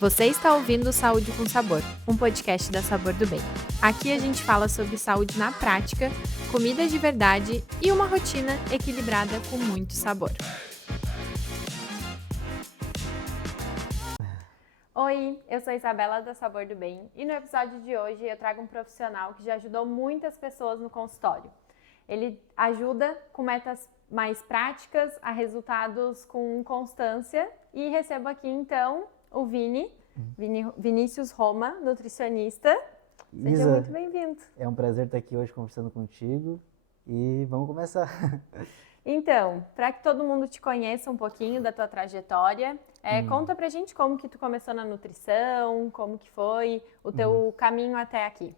Você está ouvindo Saúde com Sabor, um podcast da Sabor do Bem. Aqui a gente fala sobre saúde na prática, comida de verdade e uma rotina equilibrada com muito sabor. Oi, eu sou a Isabela da Sabor do Bem e no episódio de hoje eu trago um profissional que já ajudou muitas pessoas no consultório. Ele ajuda com metas mais práticas a resultados com constância e recebo aqui então o Vinícius Roma, nutricionista. Seja Isa, muito bem-vindo. é um prazer estar aqui hoje conversando contigo e vamos começar. Então, para que todo mundo te conheça um pouquinho da tua trajetória, conta pra gente como que tu começou na nutrição, como que foi o teu caminho até aqui.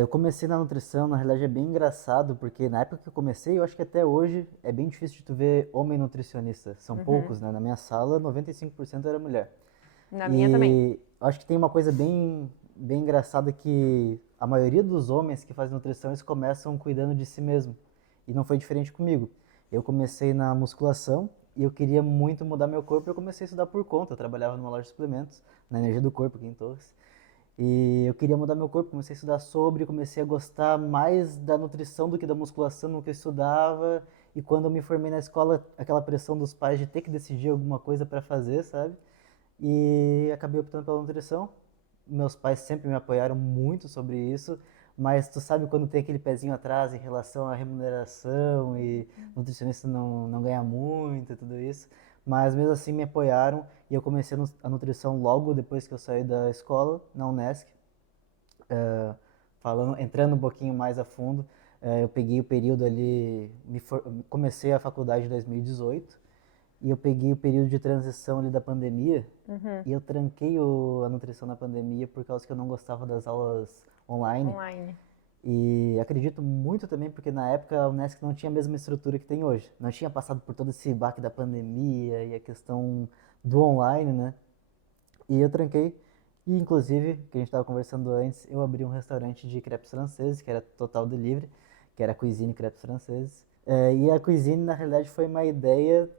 Eu comecei na nutrição, na realidade é bem engraçado, porque na época que eu comecei, eu acho que até hoje é bem difícil de tu ver homem nutricionista. São poucos, né? Na minha sala, 95% era mulher. Na minha também. E acho que tem uma coisa bem engraçada que a maioria dos homens que fazem nutrição, eles começam cuidando de si mesmo. E não foi diferente comigo. Eu comecei na musculação e eu queria muito mudar meu corpo e eu comecei a estudar por conta. Eu trabalhava numa loja de suplementos, na Energia do Corpo aqui em Torres. E eu queria mudar meu corpo, comecei a estudar sobre, comecei a gostar mais da nutrição do que da musculação no que eu estudava. E quando eu me formei na escola, aquela pressão dos pais de ter que decidir alguma coisa para fazer, sabe? E acabei optando pela nutrição. Meus pais sempre me apoiaram muito sobre isso, mas tu sabe quando tem aquele pezinho atrás em relação à remuneração e nutricionista não ganha muito e tudo isso. Mas mesmo assim me apoiaram e eu comecei a nutrição logo depois que eu saí da escola, na Unesc. Entrando um pouquinho mais a fundo, eu peguei o período ali, comecei a faculdade em 2018 e eu peguei o período de transição ali da pandemia e eu tranquei a nutrição na pandemia por causa que eu não gostava das aulas online. E acredito muito também porque na época a Unesc não tinha a mesma estrutura que tem hoje. Não tinha passado por todo esse baque da pandemia e a questão do online, né? E eu tranquei. E inclusive, que a gente estava conversando antes, eu abri um restaurante de crepes franceses, que era total delivery, que era a Cuisine Crepes Franceses. E a Cuisine, na realidade, foi uma ideia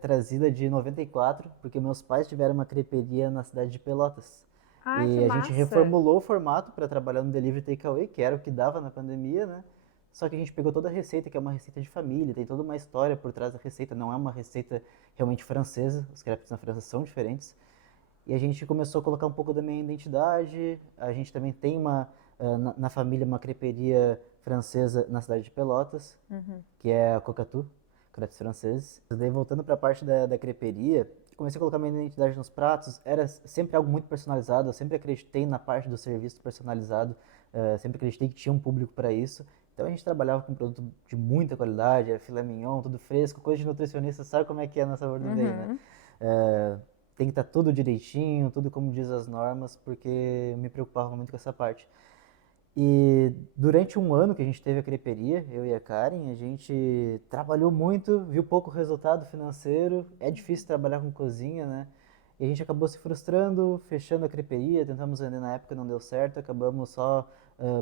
trazida de 94, porque meus pais tiveram uma creperia na cidade de Pelotas. Ah, que E a gente massa! reformulou o formato para trabalhar no delivery takeaway, que era o que dava na pandemia, né? Só que a gente pegou toda a receita, que é uma receita de família, tem toda uma história por trás da receita, não é uma receita realmente francesa, os crepes na França são diferentes. E a gente começou a colocar um pouco da minha identidade. A gente também tem na família uma creperia francesa na cidade de Pelotas, que é a Cocatu, crepes franceses. Daí voltando para a parte da creperia, comecei a colocar minha identidade nos pratos. Era sempre algo muito personalizado. Eu sempre acreditei na parte do serviço personalizado. Sempre acreditei que tinha um público para isso. Então a gente trabalhava com produto de muita qualidade, era filé mignon, tudo fresco, coisa de nutricionista, sabe como é que é na Sabor do Bem, né? Tem que estar tudo direitinho, tudo como diz as normas, porque eu me preocupava muito com essa parte. E durante um ano que a gente teve a creperia, eu e a Karen, a gente trabalhou muito, viu pouco resultado financeiro, é difícil trabalhar com cozinha, né? E a gente acabou se frustrando, fechando a creperia, tentamos vender na época, não deu certo, acabamos só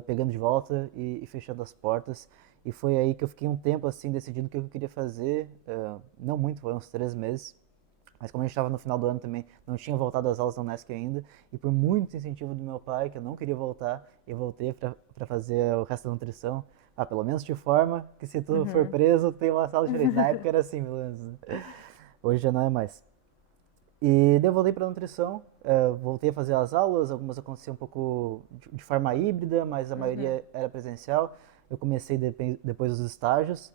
pegando de volta e fechando as portas. E foi aí que eu fiquei um tempo assim, decidindo o que eu queria fazer, não muito, foi uns 3 meses. Mas como a gente estava no final do ano também, não tinha voltado às aulas da Unesc ainda, e por muito incentivo do meu pai, que eu não queria voltar, eu voltei para fazer o resto da nutrição. Pelo menos te forma que se tu for preso, tem uma sala diferente. Na época era assim, pelo menos, né? Hoje já não é mais. E daí eu voltei para nutrição, voltei a fazer as aulas, algumas aconteciam um pouco de forma híbrida, mas a maioria era presencial. Eu comecei depois dos estágios,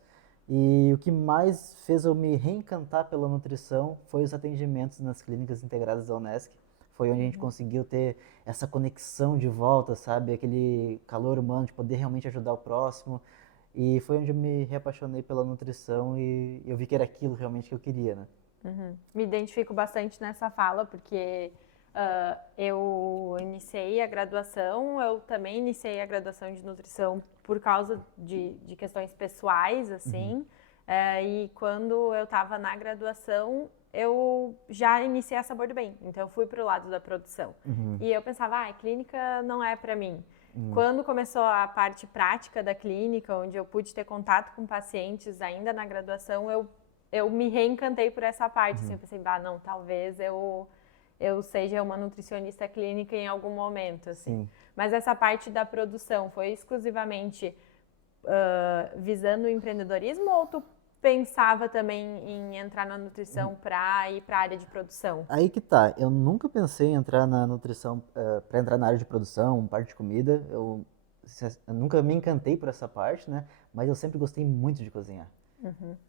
e o que mais fez eu me reencantar pela nutrição foi os atendimentos nas clínicas integradas da Unesc. Foi onde a gente conseguiu ter essa conexão de volta, sabe? Aquele calor humano de poder realmente ajudar o próximo. E foi onde eu me reapaixonei pela nutrição e eu vi que era aquilo realmente que eu queria, né? Me identifico bastante nessa fala, porque eu iniciei a graduação, eu também iniciei a graduação de nutrição por causa de questões pessoais, assim, e quando eu estava na graduação, eu já iniciei a Sabor do Bem, então eu fui para o lado da produção. E eu pensava, clínica não é para mim. Quando começou a parte prática da clínica, onde eu pude ter contato com pacientes ainda na graduação, eu me reencantei por essa parte, assim, eu pensei, não, talvez eu eu seja uma nutricionista clínica em algum momento, assim. Sim. Mas essa parte da produção foi exclusivamente visando o empreendedorismo ou tu pensava também em entrar na nutrição para ir para a área de produção? Aí que tá, eu nunca pensei em entrar na nutrição, para entrar na área de produção, parte de comida. Eu nunca me encantei por essa parte, né? Mas eu sempre gostei muito de cozinhar.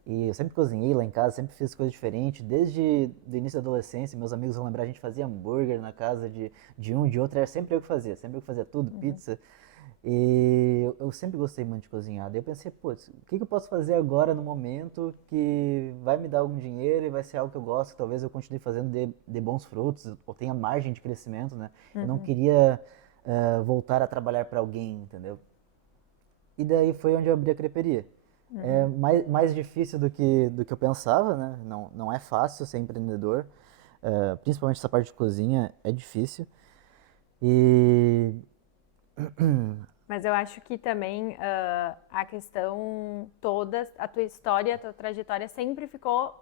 E eu sempre cozinhei lá em casa, sempre fiz coisas diferentes. Desde o início da adolescência, meus amigos vão lembrar, a gente fazia hambúrguer na casa de um, de outro. Era sempre eu que fazia, sempre eu que fazia tudo, pizza. E eu sempre gostei muito de cozinhar. Daí eu pensei, putz, o que eu posso fazer agora no momento que vai me dar algum dinheiro e vai ser algo que eu gosto, que talvez eu continue fazendo de bons frutos, ou tenha margem de crescimento, né? Eu não queria voltar a trabalhar para alguém, entendeu? E daí foi onde eu abri a creperia. É mais difícil do que eu pensava, né? Não é fácil ser empreendedor, principalmente essa parte de cozinha é difícil. E Mas eu acho que também a questão toda, a tua história, a tua trajetória sempre ficou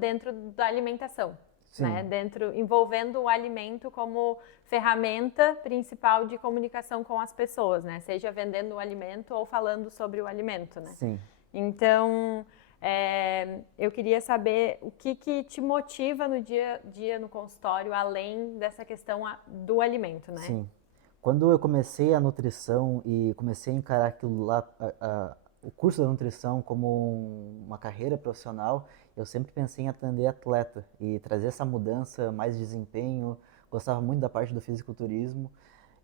dentro da alimentação, né? sim, Envolvendo o alimento como ferramenta principal de comunicação com as pessoas, né? Seja vendendo o alimento ou falando sobre o alimento, né? sim. Então, eu queria saber o que te motiva no dia a dia no consultório, além dessa questão do alimento, né? Sim. Quando eu comecei a nutrição e comecei a encarar aquilo lá, o curso da nutrição como uma carreira profissional, eu sempre pensei em atender atleta e trazer essa mudança, mais desempenho. Gostava muito da parte do fisiculturismo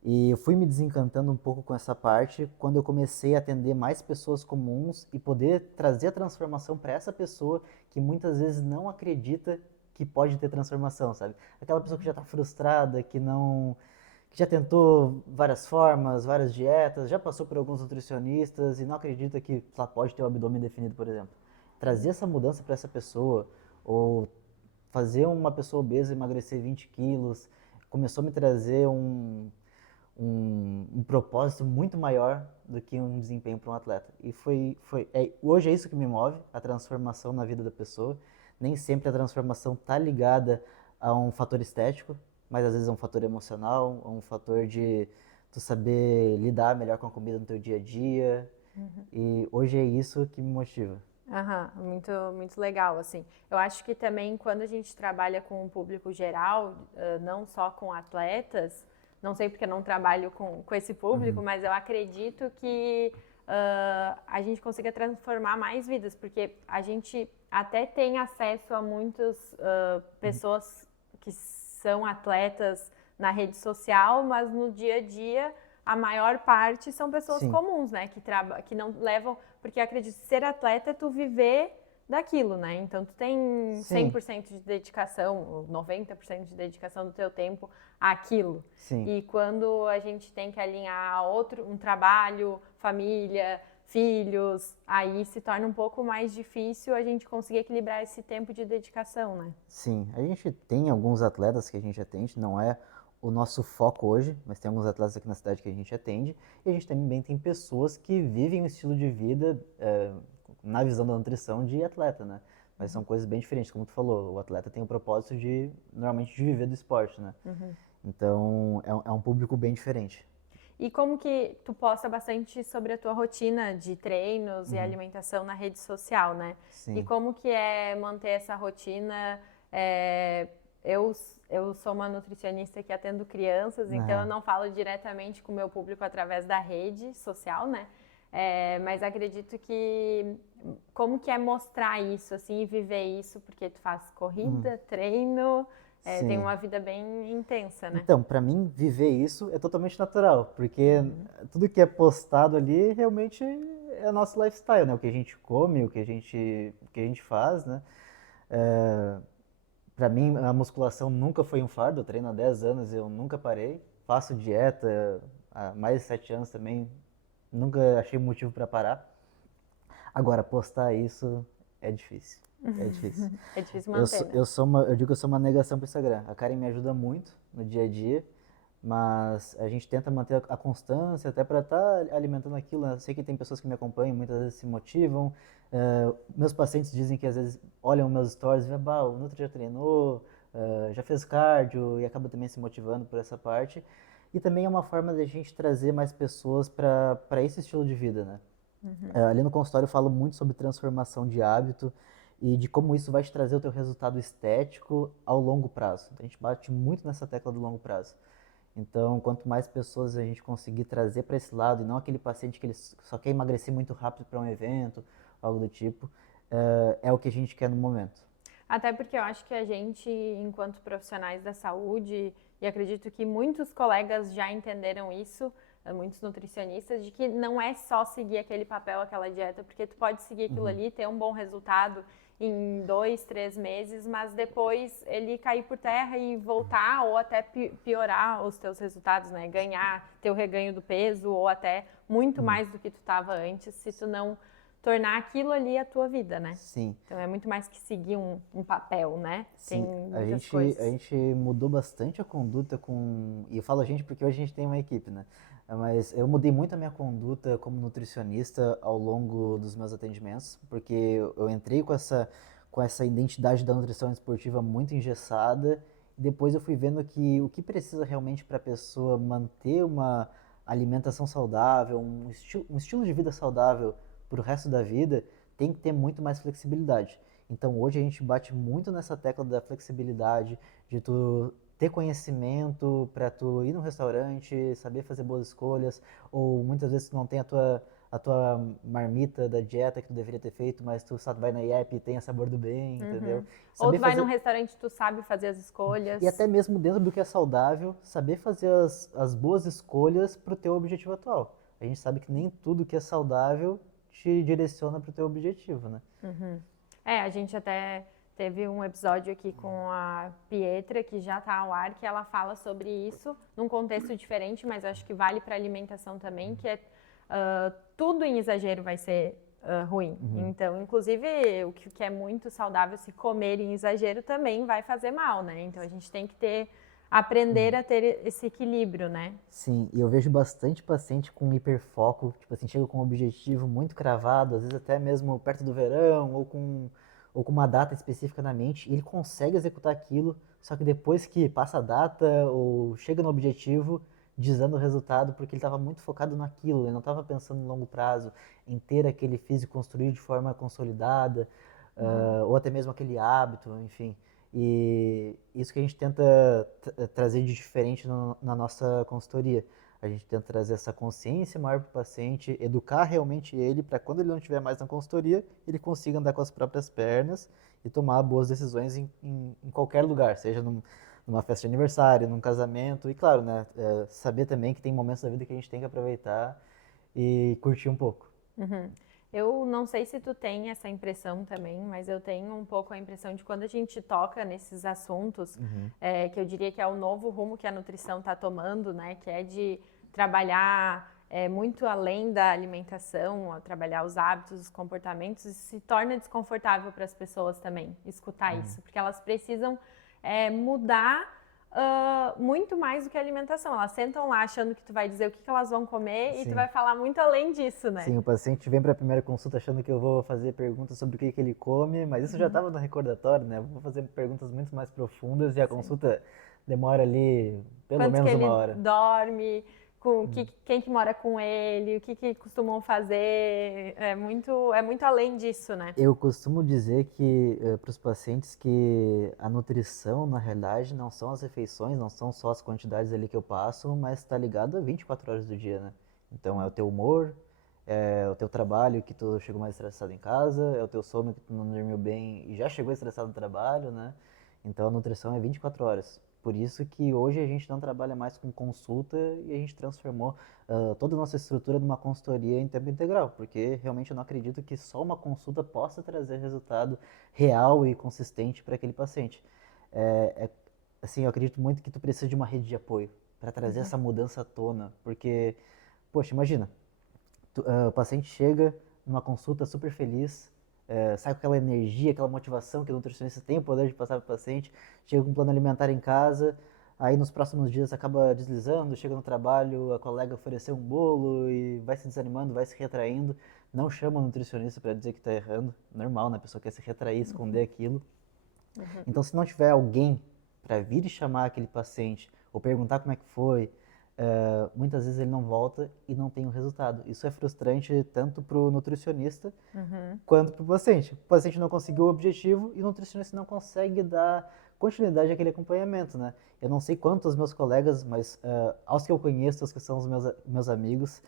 e eu fui me desencantando um pouco com essa parte quando eu comecei a atender mais pessoas comuns e poder trazer a transformação para essa pessoa que muitas vezes não acredita que pode ter transformação, sabe? Aquela pessoa que já está frustrada, que já tentou várias formas, várias dietas, já passou por alguns nutricionistas e não acredita que ela pode ter o abdômen definido, por exemplo. Trazer essa mudança para essa pessoa, ou fazer uma pessoa obesa emagrecer 20 quilos, começou a me trazer um propósito muito maior do que um desempenho para um atleta. E hoje é isso que me move, a transformação na vida da pessoa. Nem sempre a transformação está ligada a um fator estético, mas às vezes é um fator emocional, um fator de tu saber lidar melhor com a comida no teu dia a dia. E hoje é isso que me motiva. Aham, muito, muito legal, assim. Eu acho que também quando a gente trabalha com o público geral, não só com atletas, não sei porque eu não trabalho com esse público, mas eu acredito que a gente consiga transformar mais vidas, porque a gente até tem acesso a muitas pessoas que são atletas na rede social, mas no dia a dia a maior parte são pessoas Sim, comuns, né? Que não levam. Porque eu acredito que ser atleta é tu viver daquilo, né? Então tu tem sim, 100% de dedicação, ou 90% de dedicação do teu tempo àquilo. sim. E quando a gente tem que alinhar um trabalho, família, filhos, aí se torna um pouco mais difícil a gente conseguir equilibrar esse tempo de dedicação, né? Sim, a gente tem alguns atletas que a gente atende, não é o nosso foco hoje, mas tem alguns atletas aqui na cidade que a gente atende, e a gente também tem pessoas que vivem um estilo de vida, na visão da nutrição, de atleta, né? Mas são coisas bem diferentes, como tu falou, o atleta tem o propósito normalmente, de viver do esporte, né? Então, é um público bem diferente. E como que tu posta bastante sobre a tua rotina de treinos e alimentação na rede social, né? E Sim. como que é manter essa rotina? É, eu sou uma nutricionista que atendo crianças, então eu Aham. não falo diretamente com o meu público através da rede social, né? Mas acredito que como que é mostrar isso, assim, e viver isso, porque tu faz corrida, treino, tem Sim. uma vida bem intensa, né? Então, para mim, viver isso é totalmente natural, porque tudo que é postado ali realmente é o nosso lifestyle, né? O que a gente come, o que a gente faz, né? Para mim, a musculação nunca foi um fardo. Eu treino há 10 anos, eu nunca parei. Faço dieta há mais de 7 anos também, nunca achei motivo para parar. Agora, postar isso é difícil. É difícil. É difícil Eu, manter, sou- né? eu, sou uma, eu digo que eu sou uma negação pro Instagram. A Karen me ajuda muito no dia a dia, mas a gente tenta manter a constância até para estar alimentando aquilo, né? Eu sei que tem pessoas que me acompanham, muitas vezes se motivam. Meus pacientes dizem que às vezes olham meus stories e veem, bah, o Nutri já treinou, já fez cardio e acaba também se motivando por essa parte. E também é uma forma de a gente trazer mais pessoas para esse estilo de vida, né? Ali no consultório eu falo muito sobre transformação de hábito e de como isso vai te trazer o teu resultado estético ao longo prazo. Então, a gente bate muito nessa tecla do longo prazo. Então, quanto mais pessoas a gente conseguir trazer para esse lado, e não aquele paciente que ele só quer emagrecer muito rápido para um evento, algo do tipo, é o que a gente quer no momento. Até porque eu acho que a gente, enquanto profissionais da saúde, e acredito que muitos colegas já entenderam isso, muitos nutricionistas, de que não é só seguir aquele papel, aquela dieta, porque tu pode seguir aquilo ali, ter um bom resultado em 2, 3 meses, mas depois ele cair por terra e voltar ou até piorar os teus resultados, né? Ganhar teu reganho do peso ou até muito mais do que tu estava antes, se tu não tornar aquilo ali a tua vida, né? Sim. Então é muito mais que seguir um papel, né? Sim, Tem muitas coisas. a gente mudou bastante a conduta com. E eu falo a gente porque hoje a gente tem uma equipe, né? Mas eu mudei muito a minha conduta como nutricionista ao longo dos meus atendimentos, porque eu entrei com essa identidade da nutrição esportiva muito engessada, e depois eu fui vendo que o que precisa realmente para a pessoa manter uma alimentação saudável, um estilo de vida saudável para o resto da vida, tem que ter muito mais flexibilidade. Então hoje a gente bate muito nessa tecla da flexibilidade, de tu ter conhecimento para tu ir no restaurante, saber fazer boas escolhas, ou muitas vezes tu não tem a tua marmita da dieta que tu deveria ter feito, mas tu sabe, vai na IEP e tem a Sabor do Bem, entendeu? Ou Saber tu vai num fazer, restaurante, tu sabe fazer as escolhas. e até mesmo dentro do que é saudável, saber fazer as boas escolhas para o teu objetivo atual. A gente sabe que nem tudo que é saudável te direciona para o teu objetivo, né? A gente até teve um episódio aqui com a Pietra, que já está ao ar, que ela fala sobre isso, num contexto diferente, mas acho que vale para alimentação também, que é tudo em exagero vai ser ruim. Então, inclusive, o que é muito saudável, se comer em exagero, também vai fazer mal, né? Então, a gente tem que aprender a ter esse equilíbrio, né? Sim, e eu vejo bastante paciente com hiperfoco, tipo assim, chega com um objetivo muito cravado, às vezes até mesmo perto do verão, ou com uma data específica na mente, e ele consegue executar aquilo, só que depois que passa a data ou chega no objetivo, desanda o resultado porque ele estava muito focado naquilo, ele não estava pensando no longo prazo, em ter aquele físico construído de forma consolidada, ou até mesmo aquele hábito, enfim. E isso que a gente tenta trazer de diferente na nossa consultoria. A gente tenta trazer essa consciência maior para o paciente, educar realmente ele para quando ele não estiver mais na consultoria, ele consiga andar com as próprias pernas e tomar boas decisões em qualquer lugar, seja numa festa de aniversário, num casamento. E claro, né, saber também que tem momentos da vida que a gente tem que aproveitar e curtir um pouco. Eu não sei se tu tem essa impressão também, mas eu tenho um pouco a impressão de quando a gente toca nesses assuntos, que eu diria que é o novo rumo que a nutrição está tomando, né? Que é de trabalhar muito além da alimentação, trabalhar os hábitos, os comportamentos, e se torna desconfortável para as pessoas também escutar isso, porque elas precisam mudar muito mais do que a alimentação. Elas sentam lá achando que tu vai dizer o que elas vão comer e tu vai falar muito além disso, né? Sim, o paciente vem para a primeira consulta achando que eu vou fazer perguntas sobre o que ele come, mas isso já estava no recordatório, né? Eu vou fazer perguntas muito mais profundas e a consulta demora ali pelo Quanto que menos uma ele hora. dorme, quem que mora com ele, o que costumam fazer. É muito além disso, né? Eu costumo dizer que para os pacientes que a nutrição, na realidade, não são as refeições, não são só as quantidades ali que eu passo, mas está ligado a 24 horas do dia, né? Então é o teu humor, é o teu trabalho que tu chegou mais estressado em casa, é o teu sono que tu não dormiu bem e já chegou estressado no trabalho, né? Então a nutrição é 24 horas. Por isso que hoje a gente não trabalha mais com consulta e a gente transformou toda a nossa estrutura numa consultoria em tempo integral, porque realmente eu não acredito que só uma consulta possa trazer resultado real e consistente para aquele paciente. Assim, eu acredito muito que tu precisa de uma rede de apoio para trazer essa mudança à tona, porque, poxa, imagina, o paciente chega numa consulta super feliz, sai com aquela energia, aquela motivação que o nutricionista tem o poder de passar para o paciente, chega com um plano alimentar em casa, aí nos próximos dias acaba deslizando, chega no trabalho, a colega ofereceu um bolo e vai se desanimando, vai se retraindo, não chama o nutricionista para dizer que está errando, normal, né? A pessoa quer se retrair, esconder aquilo. Então, se não tiver alguém para vir e chamar aquele paciente ou perguntar como é que foi, muitas vezes ele não volta e não tem o resultado. Isso é frustrante tanto para o nutricionista quanto para o paciente. O paciente não conseguiu o objetivo e o nutricionista não consegue dar continuidade àquele acompanhamento, né? Eu não sei quantos meus colegas, mas aos que eu conheço, aos que são os meus amigos,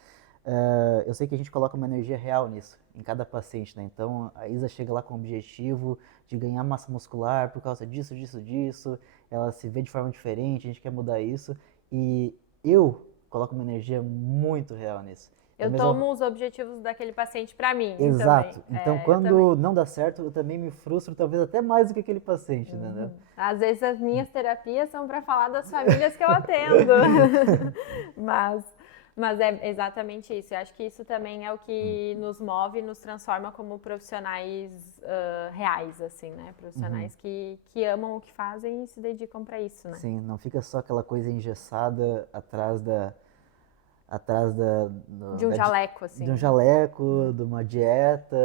eu sei que a gente coloca uma energia real nisso, em cada paciente, né? Então, a Isa chega lá com o objetivo de ganhar massa muscular por causa disso, disso, disso. Ela se vê de forma diferente, a gente quer mudar isso. E eu coloco uma energia muito real nisso. Eu tomo os objetivos daquele paciente para mim também. Exato. Então, quando não dá certo, eu também me frustro, talvez até mais do que aquele paciente, né? Às vezes as minhas terapias são para falar das famílias que eu atendo. Mas é exatamente isso. Eu acho que isso também é o que nos move e nos transforma como profissionais reais, assim, né? Profissionais que amam o que fazem e se dedicam para isso, né? Sim, não fica só aquela coisa engessada de um jaleco, assim. De um jaleco, de uma dieta,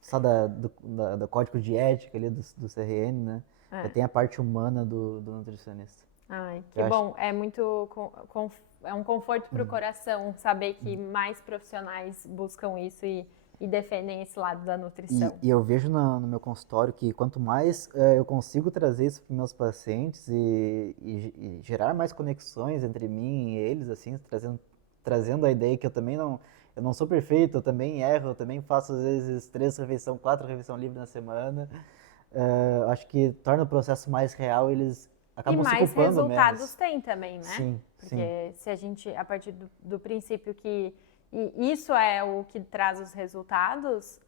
só do código de ética ali do CRN, né? Tem a parte humana do nutricionista. Ai, que bom. É muito é um conforto para o coração saber que mais profissionais buscam isso e defendem esse lado da nutrição. E eu vejo no meu consultório que quanto mais eu consigo trazer isso para os meus pacientes e gerar mais conexões entre mim e eles, assim, trazendo a ideia que eu não sou perfeito, eu também erro, eu também faço às vezes 3 refeições, 4 refeições livres na semana. Acho que torna o processo mais real, eles acabam se culpando menos. E mais resultados tem também, né? Sim, porque se a gente, a partir do princípio que isso é o que traz os resultados,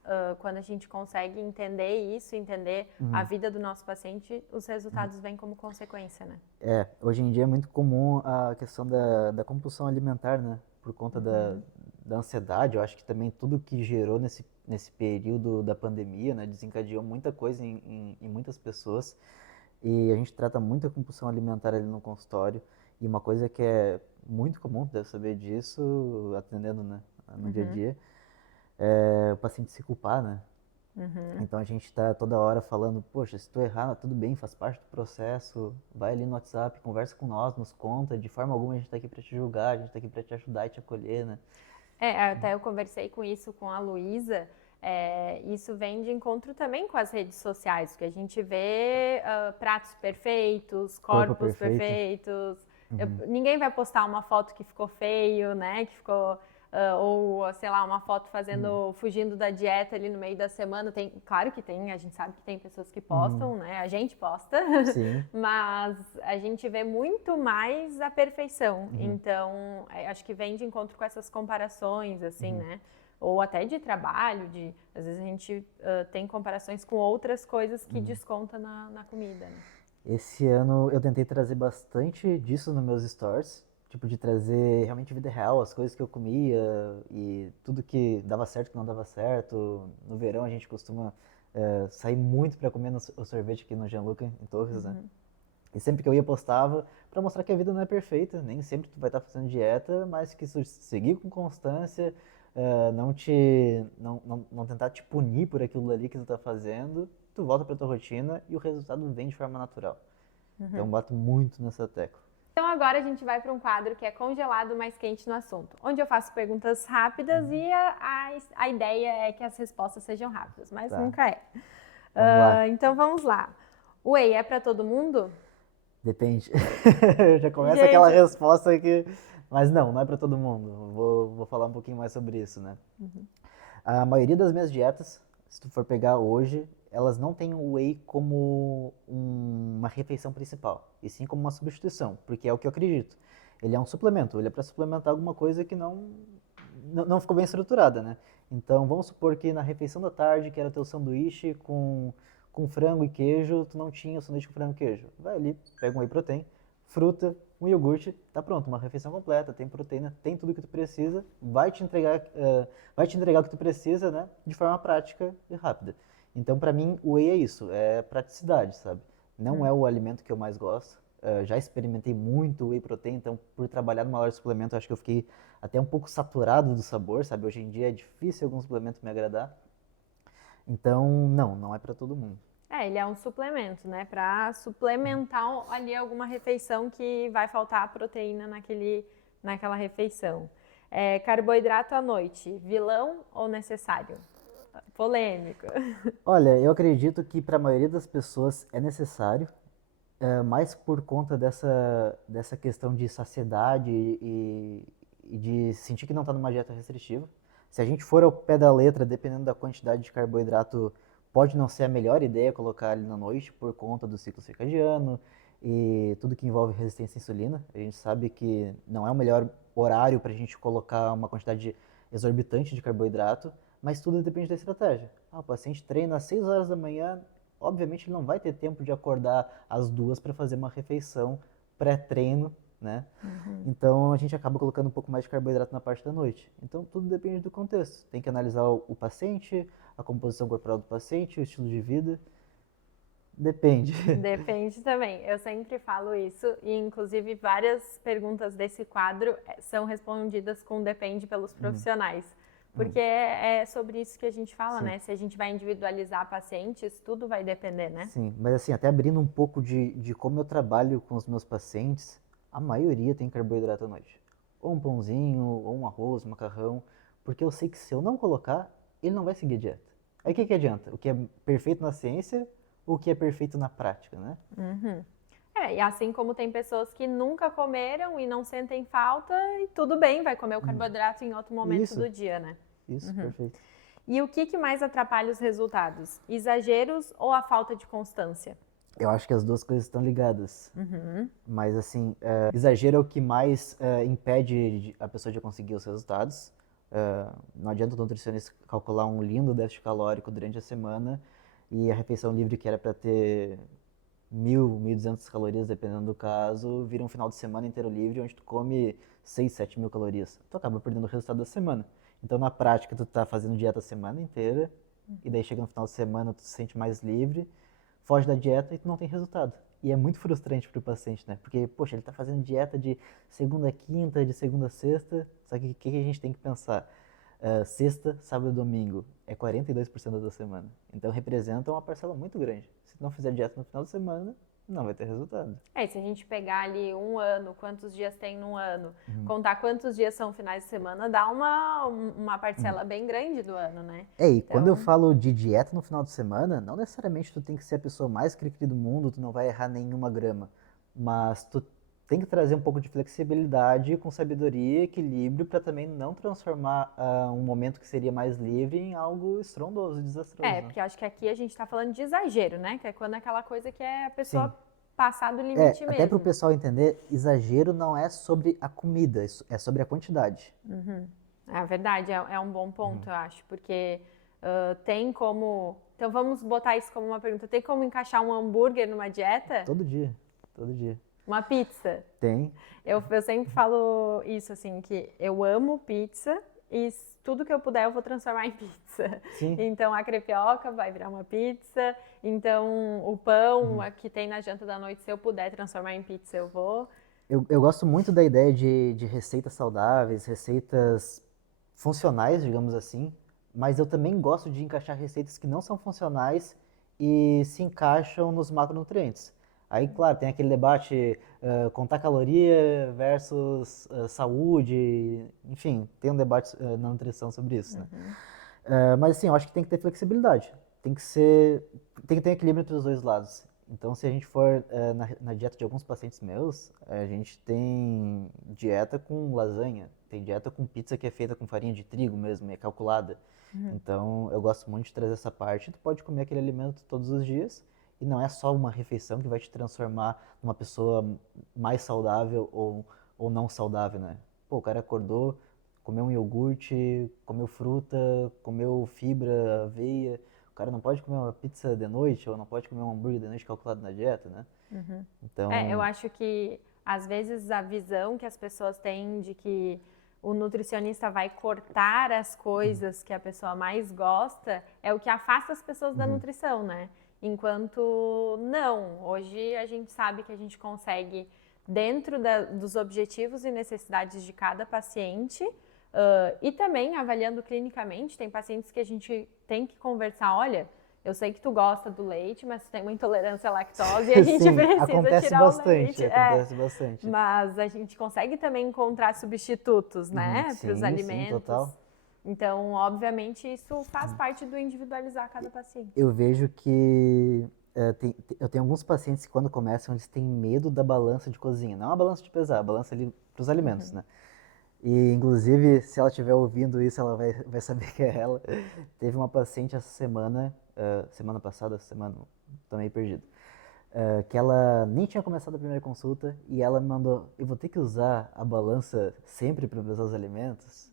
quando a gente consegue entender isso, entender a vida do nosso paciente, os resultados vêm como consequência, né? Hoje em dia é muito comum a questão da compulsão alimentar, né? Por conta da ansiedade, eu acho que também tudo que gerou nesse período da pandemia, né? Desencadeou muita coisa em muitas pessoas. E a gente trata muito a compulsão alimentar ali no consultório. E uma coisa que é muito comum, tu deve saber disso, atendendo, né, no dia a dia, é o paciente se culpar, né? Então a gente está toda hora falando, poxa, se tu errar, tudo bem, faz parte do processo, vai ali no WhatsApp, conversa com nós, nos conta, de forma alguma a gente está aqui para te julgar, a gente está aqui para te ajudar e te acolher, né? Até eu conversei com isso com a Luísa. Isso vem de encontro também com as redes sociais, porque a gente vê pratos perfeitos, corpos perfeitos. Ninguém vai postar uma foto que ficou feio, né? Que ficou ou sei lá, uma foto fugindo da dieta ali no meio da semana. Claro que tem, a gente sabe que tem pessoas que postam, né? A gente posta, mas a gente vê muito mais a perfeição. Então, acho que vem de encontro com essas comparações, assim, né? Ou até de trabalho, às vezes a gente tem comparações com outras coisas que desconta na comida, né? Esse ano eu tentei trazer bastante disso nos meus stories, tipo de trazer realmente vida real, as coisas que eu comia e tudo que dava certo, que não dava certo. No verão a gente costuma sair muito para comer o sorvete aqui no Gianluca, em Torres, né? E sempre que eu ia postava para mostrar que a vida não é perfeita, nem sempre tu vai estar fazendo dieta, mas que se seguir com constância, não tentar te punir por aquilo ali que tu tá fazendo, tu volta pra tua rotina e o resultado vem de forma natural. Então bato muito nessa tecla. Então agora a gente vai para um quadro que é congelado mais quente no assunto, onde eu faço perguntas rápidas e a ideia é que as respostas sejam rápidas, mas nunca é. Então vamos lá. Whey é para todo mundo? Depende. Já começa aquela resposta que... Mas não é para todo mundo. Vou falar um pouquinho mais sobre isso, né? A maioria das minhas dietas, se tu for pegar hoje, elas não têm o whey como uma refeição principal, e sim como uma substituição, porque é o que eu acredito. Ele é um suplemento, ele é para suplementar alguma coisa que não ficou bem estruturada, né? Então, vamos supor que na refeição da tarde, que era teu sanduíche com frango e queijo, tu não tinha o sanduíche com frango e queijo. Vai ali, pega um whey protein, fruta, um iogurte, tá pronto, uma refeição completa, tem proteína, tem tudo que tu precisa, vai te entregar o que tu precisa, né, de forma prática e rápida. Então, para mim, o whey é isso, é praticidade, sabe? Não é o alimento que eu mais gosto. Já experimentei muito whey protein, então por trabalhar numa loja de suplemento, acho que eu fiquei até um pouco saturado do sabor, sabe? Hoje em dia é difícil algum suplemento me agradar. Então, não é para todo mundo. Ele é um suplemento, né? Para suplementar ali alguma refeição que vai faltar proteína naquela refeição. Carboidrato à noite, vilão ou necessário? Polêmico. Olha, eu acredito que para a maioria das pessoas é necessário, mais por conta dessa questão de saciedade e de sentir que não está numa dieta restritiva. Se a gente for ao pé da letra, dependendo da quantidade de carboidrato, pode não ser a melhor ideia colocar ali na noite por conta do ciclo circadiano e tudo que envolve resistência à insulina. A gente sabe que não é o melhor horário para a gente colocar uma quantidade exorbitante de carboidrato, mas tudo depende da estratégia. O paciente treina às 6 horas da manhã, obviamente ele não vai ter tempo de acordar às 2 para fazer uma refeição pré-treino, né? Então a gente acaba colocando um pouco mais de carboidrato na parte da noite. Então tudo depende do contexto. Tem que analisar o paciente, a composição corporal do paciente, o estilo de vida. Depende. Depende também. Eu sempre falo isso e, inclusive, várias perguntas desse quadro são respondidas com depende pelos profissionais. Porque é sobre isso que a gente fala, Sim. né? Se a gente vai individualizar pacientes, tudo vai depender, né? Sim, mas assim, até abrindo um pouco de como eu trabalho com os meus pacientes, a maioria tem carboidrato à noite. Ou um pãozinho, ou um arroz, um macarrão, porque eu sei que se eu não colocar, ele não vai seguir a dieta. Aí o que adianta? O que é perfeito na ciência ou o que é perfeito na prática, né? E assim como tem pessoas que nunca comeram e não sentem falta, e tudo bem, vai comer o carboidrato em outro momento Isso. do dia, né? Isso, perfeito. E o que mais atrapalha os resultados? Exageros ou a falta de constância? Eu acho que as duas coisas estão ligadas. Mas, assim, exagero é o que mais impede a pessoa de conseguir os resultados. Não adianta o nutricionista calcular um lindo déficit calórico durante a semana e a refeição livre que era para ter 1.000, 1.200 calorias, dependendo do caso, vira um final de semana inteiro livre, onde tu come 6, 7 mil calorias. Tu acaba perdendo o resultado da semana. Então, na prática, tu tá fazendo dieta a semana inteira, e daí chega no final de semana, tu se sente mais livre, foge da dieta e tu não tem resultado. E é muito frustrante pro paciente, né? Porque, poxa, ele tá fazendo dieta de segunda a quinta, de segunda a sexta, só que o que a gente tem que pensar? Sexta, sábado e domingo é 42% da semana. Então representa uma parcela muito grande. Se não fizer dieta no final de semana, não vai ter resultado. E se a gente pegar ali um ano, quantos dias tem num ano, contar quantos dias são finais de semana, dá uma parcela bem grande do ano, né? E quando eu falo de dieta no final de semana, não necessariamente tu tem que ser a pessoa mais cri-cri do mundo, tu não vai errar nenhuma grama. Mas tu tem que trazer um pouco de flexibilidade com sabedoria e equilíbrio para também não transformar um momento que seria mais livre em algo estrondoso, desastroso. Porque acho que aqui a gente tá falando de exagero, né? Que é quando aquela coisa que é a pessoa passar do limite mesmo. Até para o pessoal entender, exagero não é sobre a comida, é sobre a quantidade. É verdade, é um bom ponto, eu acho, porque tem como... Então vamos botar isso como uma pergunta. Tem como encaixar um hambúrguer numa dieta? Todo dia, todo dia. Uma pizza? Tem. Eu sempre falo isso, assim, que eu amo pizza e tudo que eu puder eu vou transformar em pizza. Sim. Então a crepioca vai virar uma pizza, então o pão que tem na janta da noite, se eu puder transformar em pizza, eu vou. Eu gosto muito da ideia de receitas saudáveis, receitas funcionais, digamos assim, mas eu também gosto de encaixar receitas que não são funcionais e se encaixam nos macronutrientes. Aí, claro, tem aquele debate contar caloria versus saúde, enfim, tem um debate na nutrição sobre isso, né? Mas assim, eu acho que tem que ter flexibilidade, tem que ter equilíbrio entre os dois lados. Então, se a gente for na dieta de alguns pacientes meus, a gente tem dieta com lasanha, tem dieta com pizza que é feita com farinha de trigo mesmo, é calculada. Então, eu gosto muito de trazer essa parte. Tu pode comer aquele alimento todos os dias e não é só uma refeição que vai te transformar numa pessoa mais saudável ou não saudável, né? Pô, o cara acordou, comeu um iogurte, comeu fruta, comeu fibra, aveia. O cara não pode comer uma pizza de noite ou não pode comer um hambúrguer de noite calculado na dieta, né? Então... eu acho que às vezes a visão que as pessoas têm de que o nutricionista vai cortar as coisas que a pessoa mais gosta é o que afasta as pessoas da nutrição, né? Enquanto não, hoje a gente sabe que a gente consegue, dentro dos objetivos e necessidades de cada paciente, e também avaliando clinicamente, tem pacientes que a gente tem que conversar, olha, eu sei que tu gosta do leite, mas tu tem uma intolerância à lactose e a gente Sim, precisa acontece tirar o leite. bastante, acontece bastante. Mas a gente consegue também encontrar substitutos, né, para os Sim, alimentos. total. Então, obviamente, isso faz parte do individualizar cada paciente. Eu vejo que eu tenho alguns pacientes que quando começam, eles têm medo da balança de cozinha. Não a balança de pesar, a balança ali para os alimentos, né? E, inclusive, se ela estiver ouvindo isso, ela vai saber que é ela. Teve uma paciente essa semana, semana passada, semana, tô meio perdido, que ela nem tinha começado a primeira consulta e ela me mandou, eu vou ter que usar a balança sempre para pesar os alimentos?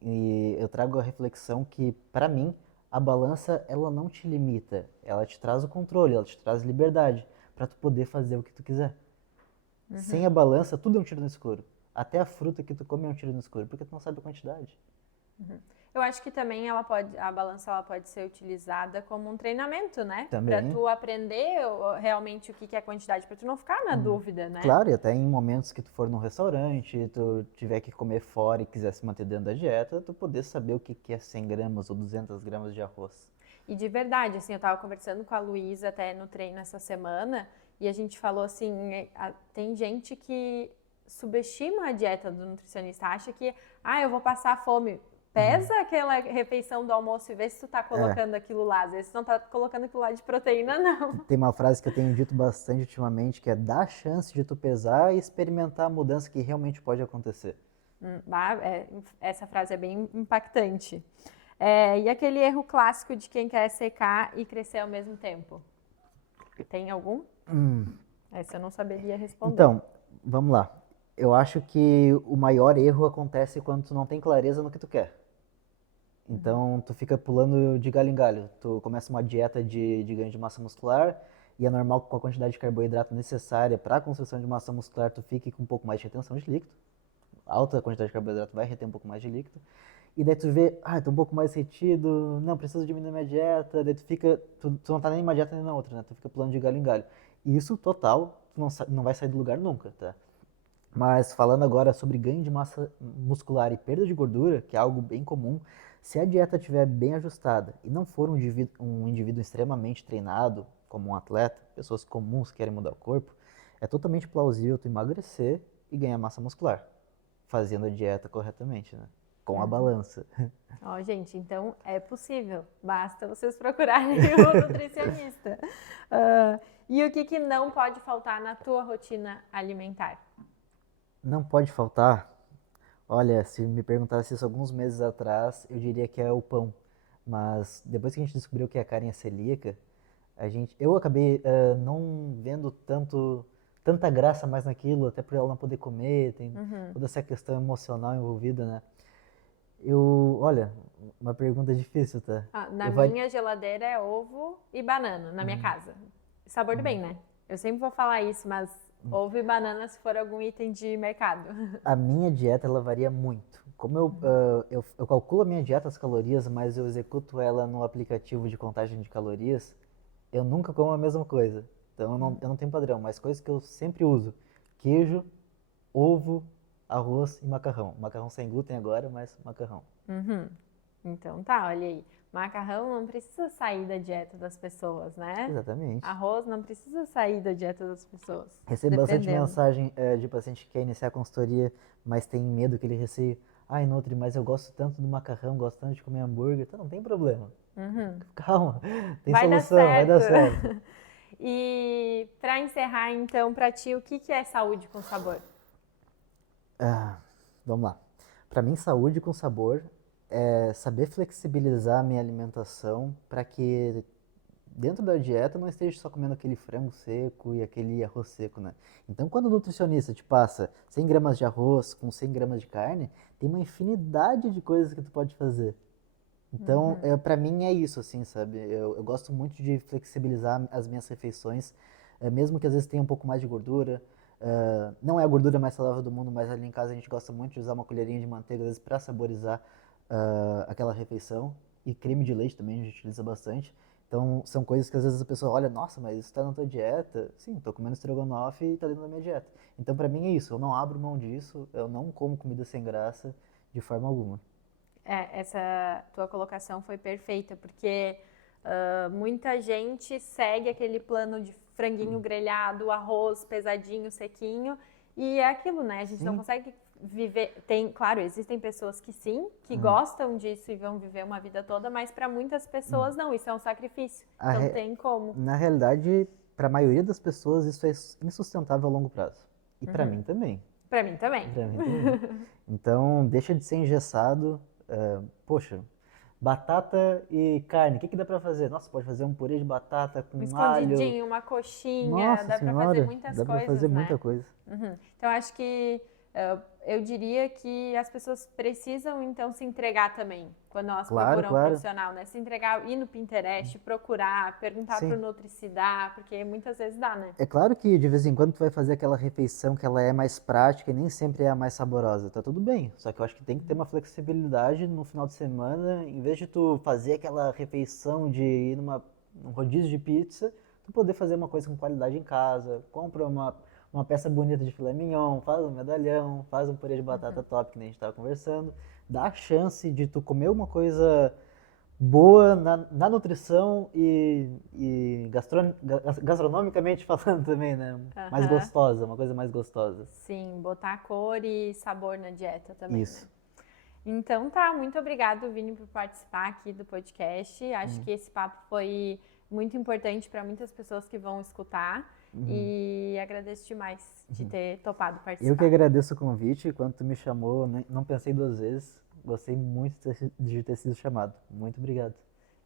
E eu trago a reflexão que, para mim, a balança, ela não te limita, ela te traz o controle, ela te traz liberdade para tu poder fazer o que tu quiser. Sem a balança, tudo é um tiro no escuro. Até a fruta que tu come é um tiro no escuro, porque tu não sabe a quantidade. Eu acho que também a balança ela pode ser utilizada como um treinamento, né? Para Também. tu aprender realmente o que é a quantidade, para tu não ficar na dúvida, né? Claro, e até em momentos que tu for num restaurante, tu tiver que comer fora e quiser se manter dentro da dieta, tu poder saber o que é 100 gramas ou 200 gramas de arroz. E de verdade, assim, eu tava conversando com a Luísa até no treino essa semana e a gente falou assim, tem gente que subestima a dieta do nutricionista, acha que, eu vou passar fome. Pesa aquela refeição do almoço e vê se tu tá colocando aquilo lá. Às vezes tu não tá colocando aquilo lá de proteína, não. Tem uma frase que eu tenho dito bastante ultimamente, que é dá a chance de tu pesar e experimentar a mudança que realmente pode acontecer. Essa frase é bem impactante. E aquele erro clássico de quem quer secar e crescer ao mesmo tempo? Tem algum? Essa eu não saberia responder. Então, vamos lá. Eu acho que o maior erro acontece quando tu não tem clareza no que tu quer. Então, tu fica pulando de galho em galho. Tu começa uma dieta de ganho de massa muscular e é normal que com a quantidade de carboidrato necessária para a construção de massa muscular tu fique com um pouco mais de retenção de líquido. Alta quantidade de carboidrato vai reter um pouco mais de líquido. E daí tu vê, tô um pouco mais retido, não, preciso diminuir minha dieta. Daí tu não tá nem numa dieta nem na outra, né? Tu fica pulando de galho em galho. E isso total, tu não vai sair do lugar nunca, tá? Mas falando agora sobre ganho de massa muscular e perda de gordura, que é algo bem comum, se a dieta estiver bem ajustada e não for um indivíduo extremamente treinado, como um atleta, pessoas comuns que querem mudar o corpo, é totalmente plausível tu emagrecer e ganhar massa muscular, fazendo a dieta corretamente, né? Com a balança. Gente, então é possível. Basta vocês procurarem o nutricionista. E o que não pode faltar na tua rotina alimentar? Não pode faltar. Olha, se me perguntasse isso alguns meses atrás, eu diria que é o pão. Mas depois que a gente descobriu que a Karen é celíaca, eu acabei não vendo tanta graça mais naquilo, até por ela não poder comer, tem toda essa questão emocional envolvida, né? Olha, uma pergunta difícil, tá? Na minha geladeira é ovo e banana, na minha casa. Sabor do bem, né? Eu sempre vou falar isso, mas ovo e banana se for algum item de mercado. A minha dieta, ela varia muito. Como eu calculo a minha dieta, as calorias, mas eu executo ela no aplicativo de contagem de calorias, eu nunca como a mesma coisa. Então eu não tenho padrão, mas coisas que eu sempre uso: queijo, ovo, arroz e macarrão. Macarrão sem glúten agora, mas macarrão. Então tá, olha aí. Macarrão não precisa sair da dieta das pessoas, né? Exatamente. Arroz não precisa sair da dieta das pessoas. Recebo bastante mensagem de paciente que quer iniciar a consultoria, mas tem medo, aquele receio. Ai, Nutri, mas eu gosto tanto do macarrão, gosto tanto de comer hambúrguer. Então não tem problema. Calma, tem solução, vai dar certo. E para encerrar, então, para ti, o que é saúde com sabor? Vamos lá. Para mim, saúde com sabor é saber flexibilizar a minha alimentação para que dentro da dieta eu não esteja só comendo aquele frango seco e aquele arroz seco, né? Então, quando o nutricionista te passa 100 gramas de arroz com 100 gramas de carne, tem uma infinidade de coisas que tu pode fazer. Então, para mim é isso, assim, sabe? Eu gosto muito de flexibilizar as minhas refeições, mesmo que às vezes tenha um pouco mais de gordura. Não é a gordura mais saudável do mundo, mas ali em casa a gente gosta muito de usar uma colherinha de manteiga, às vezes, para saborizar aquela refeição. E creme de leite também a gente utiliza bastante. Então, são coisas que às vezes a pessoa olha, nossa, mas isso tá na tua dieta? Sim, tô comendo estrogonofe e tá dentro da minha dieta. Então, para mim é isso, eu não abro mão disso, eu não como comida sem graça de forma alguma. Essa tua colocação foi perfeita, porque Muita gente segue aquele plano de franguinho grelhado, arroz pesadinho, sequinho, e é aquilo, né? A gente não consegue viver. Claro, existem pessoas que sim, que gostam disso e vão viver uma vida toda, mas para muitas pessoas não, isso é um sacrifício. Não tem como. Na realidade, para a maioria das pessoas, isso é insustentável a longo prazo. E para mim também. Para mim também. Pra mim também. Então, deixa de ser engessado. Poxa, batata e carne, o que dá pra fazer? Nossa, pode fazer um purê de batata com alho. Escondidinho, uma coxinha, Nossa dá pra fazer muitas dá coisas, pra fazer né? muita coisa. Então, acho que eu diria que as pessoas precisam, então, se entregar também, quando elas procuram um profissional, né? Se entregar, ir no Pinterest, procurar, perguntar pro Nutri se dá, porque muitas vezes dá, né? É claro que de vez em quando tu vai fazer aquela refeição que ela é mais prática e nem sempre é a mais saborosa, tá tudo bem. Só que eu acho que tem que ter uma flexibilidade no final de semana, em vez de tu fazer aquela refeição de ir num rodízio de pizza, tu poder fazer uma coisa com qualidade em casa, compra uma peça bonita de filé mignon, faz um medalhão, faz um purê de batata top que nem a gente estava conversando, dá a chance de tu comer uma coisa boa na nutrição e gastronomicamente falando também, né? Mais gostosa, uma coisa mais gostosa. Sim, botar cor e sabor na dieta também. Isso. Né? Então tá, muito obrigado, Vini, por participar aqui do podcast. Acho que esse papo foi muito importante para muitas pessoas que vão escutar. E agradeço demais de ter topado participar. Eu que agradeço o convite. Quando tu me chamou, não pensei 2 vezes. Gostei muito de ter sido chamado. Muito obrigado.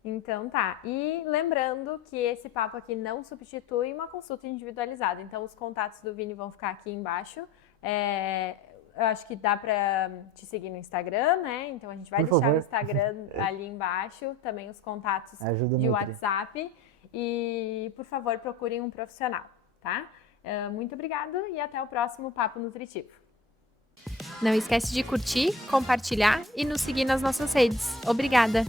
Então tá. E lembrando que esse papo aqui não substitui uma consulta individualizada. Então os contatos do Vini vão ficar aqui embaixo. Eu acho que dá pra te seguir no Instagram, né? Então a gente vai deixar o Instagram ali embaixo. Também os contatos de WhatsApp. E, por favor, procurem um profissional, tá? Muito obrigada e até o próximo Papo Nutritivo. Não esquece de curtir, compartilhar e nos seguir nas nossas redes. Obrigada!